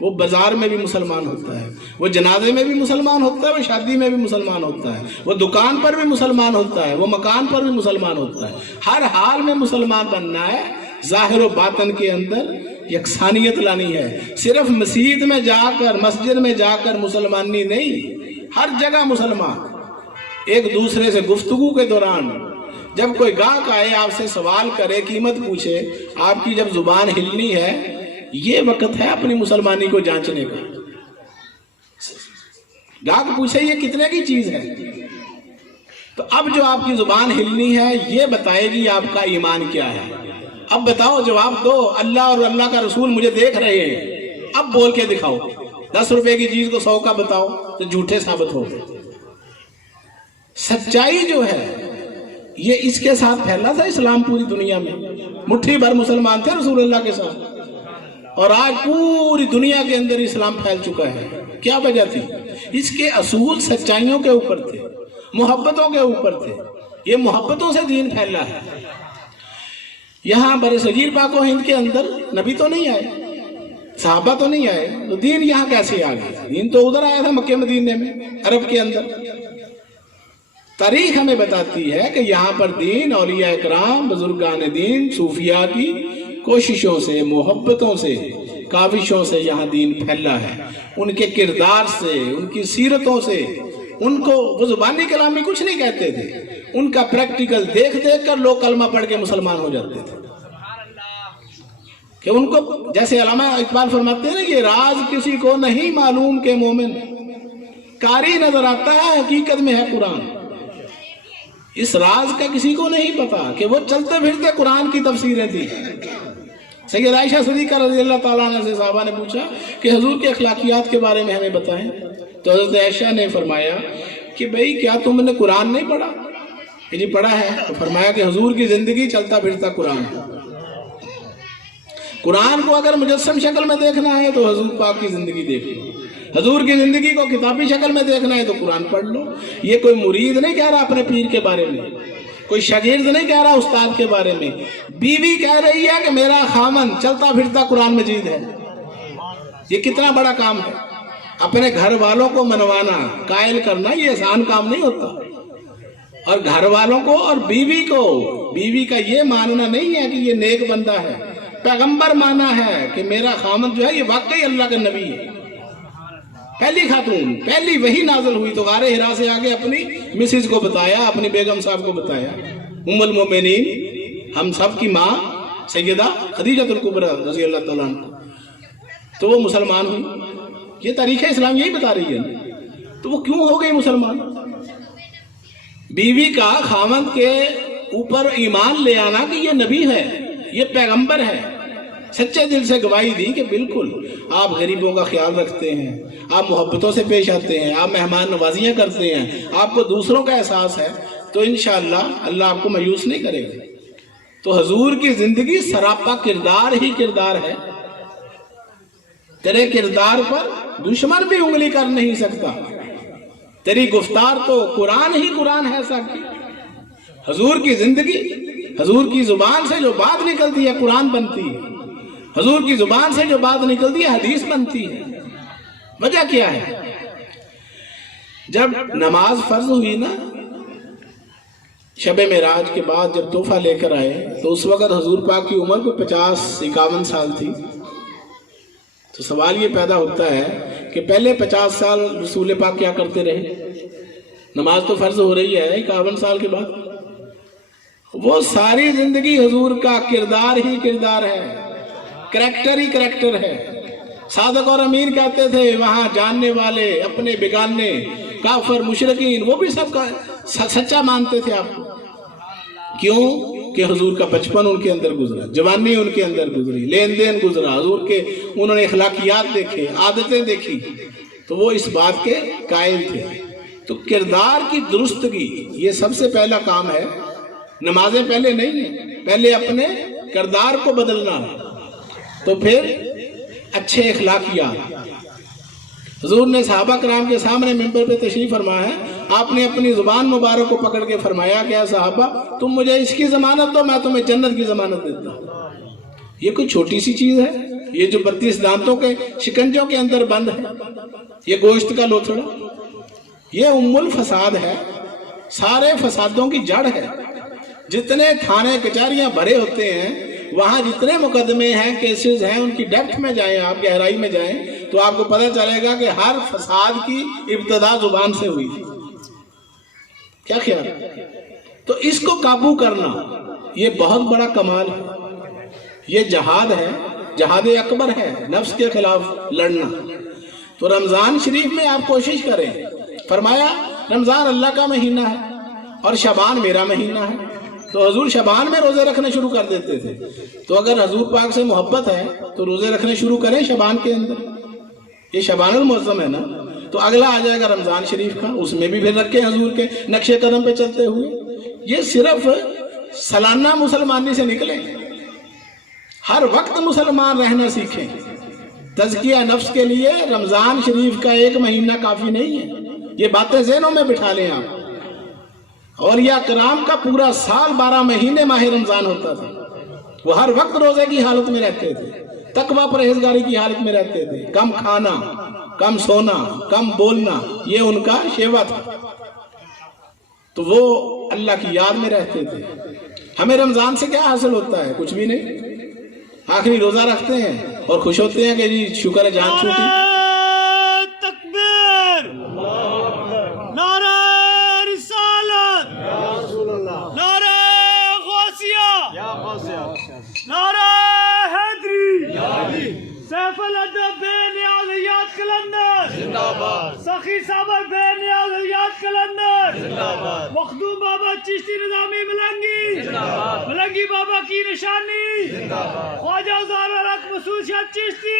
وہ بازار میں بھی مسلمان ہوتا ہے، وہ جنازے میں بھی مسلمان ہوتا ہے، وہ شادی میں بھی مسلمان ہوتا ہے، وہ دکان پر بھی مسلمان ہوتا ہے، وہ مکان پر بھی مسلمان ہوتا ہے۔ ہر حال میں مسلمان بننا ہے، ظاہر و باطن کے اندر یکسانیت لانی ہے۔ صرف مسجد میں جا کر مسلمانی نہیں، ہر جگہ مسلمان۔ ایک دوسرے سے گفتگو کے دوران جب کوئی گاہک آئے آپ سے سوال کرے، قیمت پوچھے، آپ کی جب زبان ہلنی ہے، یہ وقت ہے اپنی مسلمانی کو جانچنے کا۔ گاہک پوچھے یہ کتنے کی چیز ہے، تو اب جو آپ کی زبان ہلنی ہے یہ بتائے گی آپ کا ایمان کیا ہے۔ اب بتاؤ، جواب دو، اللہ اور اللہ کا رسول مجھے دیکھ رہے ہیں، اب بول کے دکھاؤ۔ 10 روپے کی چیز کو 100 کا بتاؤ تو جھوٹے ثابت ہو۔ سچائی جو ہے یہ اس کے ساتھ پھیلا تھا اسلام پوری دنیا میں، مٹھی بھر مسلمان تھے رسول اللہ کے ساتھ، اور آج پوری دنیا کے اندر اسلام پھیل چکا ہے۔ کیا وجہ تھی؟ اس کے اصول سچائیوں کے اوپر تھے، محبتوں کے اوپر تھے۔ یہ محبتوں سے دین پھیلا ہے۔ یہاں برصغیر پاک و ہند کے اندر نبی تو نہیں آئے، صحابہ تو نہیں آئے، تو دین یہاں کیسے آ گیا؟ دین تو ادھر آیا تھا مکہ مدینے میں، عرب کے اندر۔ تاریخ ہمیں بتاتی ہے کہ یہاں پر دین اولیاء اکرام، بزرگان دین، صوفیاء کی کوششوں سے، محبتوں سے، کاوشوں سے یہاں دین پھیلا ہے۔ ان کے کردار سے، ان کی سیرتوں سے، ان کو وہ زبانی کلامی کچھ نہیں کہتے تھے، ان کا پریکٹیکل دیکھ کر لوگ کلمہ پڑھ کے مسلمان ہو جاتے تھے۔ کہ ان کو جیسے علامہ اقبال فرماتے ہیں نا، یہ راز کسی کو نہیں معلوم کہ مومن قاری نظر آتا ہے، حقیقت میں ہے قرآن۔ اس راز کا کسی کو نہیں پتا کہ وہ چلتے پھرتے قرآن کی تفسیریں تھی۔ سید عائشہ صدیقہ رضی اللہ تعالیٰ عنہ سے صحابہ نے پوچھا کہ حضور کے اخلاقیات کے بارے میں ہمیں بتائیں، تو حضرت عائشہ نے فرمایا کہ بھئی کیا تم نے قرآن نہیں پڑھا؟ کہ جی پڑھا ہے۔ تو فرمایا کہ حضور کی زندگی چلتا پھرتا قرآن ہے۔ قرآن کو اگر مجسم شکل میں دیکھنا ہے تو حضور پاک کی زندگی دیکھ لو، حضور کی زندگی کو کتابی شکل میں دیکھنا ہے تو قرآن پڑھ لو۔ یہ کوئی مرید نہیں کہہ رہا اپنے پیر کے بارے میں، کوئی شاگرد نہیں کہہ رہا استاد کے بارے میں، بیوی کہہ رہی ہے کہ میرا خامن چلتا پھرتا قرآن مجید ہے۔ یہ کتنا بڑا کام ہے۔ اپنے گھر والوں کو منوانا، قائل کرنا، یہ آسان کام نہیں ہوتا۔ اور گھر والوں کو اور بیوی کو، بیوی کا یہ ماننا نہیں ہے کہ یہ نیک بندہ ہے، پیغمبر مانا ہے کہ میرا خامن جو ہے یہ واقعی اللہ کا نبی ہے۔ پہلی خاتون، پہلی وحی نازل ہوئی تو غار حرا سے آگے اپنی مسز کو بتایا، اپنی بیگم صاحب کو بتایا، ام المومنین، ہم سب کی ماں سیدہ خدیجہ الکبریٰ رضی اللہ تعالیٰ عنہ، تو وہ مسلمان ہوئی۔ یہ تاریخ اسلام یہی بتا رہی ہے۔ تو وہ کیوں ہو گئی مسلمان؟ بیوی کا خاوند کے اوپر ایمان لے آنا کہ یہ نبی ہے، یہ پیغمبر ہے، سچے دل سے گواہی دی کہ بالکل آپ غریبوں کا خیال رکھتے ہیں، آپ محبتوں سے پیش آتے ہیں، آپ مہمان نوازیاں کرتے ہیں، آپ کو دوسروں کا احساس ہے، تو انشاءاللہ اللہ آپ کو مایوس نہیں کرے گا۔ تو حضور کی زندگی سراپا کردار ہی کردار ہے۔ تیرے کردار پر دشمن بھی انگلی کر نہیں سکتا۔ تیری گفتار تو قرآن ہی قرآن ہے ساقی۔ حضور کی زندگی، حضور کی زبان سے جو بات نکلتی ہے قرآن بنتی ہے، حضور کی زبان سے جو بات نکلتی ہے حدیث بنتی ہے۔ وجہ کیا ہے؟ جب نماز فرض ہوئی نا، شب معراج کے بعد جب تحفہ لے کر آئے تو اس وقت حضور پاک کی عمر کو 50-51 سال تھی۔ تو سوال یہ پیدا ہوتا ہے کہ پہلے 50 سال رسول پاک کیا کرتے رہے؟ نماز تو فرض ہو رہی ہے 51 سال کے بعد۔ وہ ساری زندگی حضور کا کردار ہی کردار ہے، کریکٹر ہی کریکٹر ہے۔ صادق اور امین کہتے تھے، وہاں جاننے والے، اپنے بگانے، کافر، مشرکین، وہ بھی سب کا سچا مانتے تھے آپ کو۔ کیوں؟ کہ حضور کا بچپن ان کے اندر گزرا، جوانی ان کے اندر گزری، لین دین گزرا، حضور کے انہوں نے اخلاقیات دیکھے، عادتیں دیکھی، تو وہ اس بات کے قائل تھے۔ تو کردار کی درستگی یہ سب سے پہلا کام ہے۔ نمازیں پہلے نہیں ہیں، پہلے اپنے کردار کو بدلنا، تو پھر اچھے اخلاقیات۔ حضور نے صحابہ کرام کے سامنے ممبر پہ تشریف فرمایا ہے، آپ نے اپنی زبان مبارک کو پکڑ کے فرمایا کہ اے صحابہ تم مجھے اس کی ضمانت دو، میں تمہیں جنت کی ضمانت دیتا ہوں۔ یہ کوئی چھوٹی سی چیز ہے؟ یہ جو 32 دانتوں کے شکنجوں کے اندر بند ہے، یہ گوشت کا لوتھڑا، یہ ام الفساد ہے، سارے فسادوں کی جڑ ہے۔ جتنے تھانے کچہریاں بھرے ہوتے ہیں، وہاں جتنے مقدمے ہیں، کیسز ہیں، ان کی ڈیپتھ میں جائیں، آپ گہرائی میں جائیں تو آپ کو پتہ چلے گا کہ ہر فساد کی ابتدا زبان سے ہوئی تھی۔ کیا خیال؟ تو اس کو قابو کرنا یہ بہت بڑا کمال ہے، یہ جہاد ہے، جہاد اکبر ہے، نفس کے خلاف لڑنا۔ تو رمضان شریف میں آپ کوشش کریں۔ فرمایا رمضان اللہ کا مہینہ ہے اور شعبان میرا مہینہ ہے، تو حضور شعبان میں روزے رکھنے شروع کر دیتے تھے۔ تو اگر حضور پاک سے محبت ہے تو روزے رکھنے شروع کریں شعبان کے اندر، یہ شعبان المعظم ہے نا۔ تو اگلا آ جائے گا رمضان شریف کا، اس میں بھی پھر رکھیں حضور کے نقش قدم پہ چلتے ہوئے۔ یہ صرف سالانہ مسلمانی سے نکلیں، ہر وقت مسلمان رہنا سیکھیں۔ تزکیہ نفس کے لیے رمضان شریف کا ایک مہینہ کافی نہیں ہے، یہ باتیں ذہنوں میں بٹھا لیں آپ۔ اولیاء کرام کا پورا سال 12 مہینے ماہ رمضان ہوتا تھا، وہ ہر وقت روزے کی حالت میں رہتے تھے، تقویٰ پرہیزگاری کی حالت میں رہتے تھے، کم کھانا، کم سونا، کم بولنا، یہ ان کا شیوا تھا۔ تو وہ اللہ کی یاد میں رہتے تھے۔ ہمیں رمضان سے کیا حاصل ہوتا ہے؟ کچھ بھی نہیں، آخری روزہ رکھتے ہیں اور خوش ہوتے ہیں کہ جی شکر ہے جان چھوٹی۔ تکبیر، نعرہ رسالت، نعرہ غوثیہ، نعرہ حیدری، سیف الادب بے نیاز یاد کلندر، سخی صابر بے نیاز یاد کلندر، مخدوم بابا چشتی نظامی ملنگی بابا کی نشانی، خواجہ زار الحق مسعود شاہ چشتی۔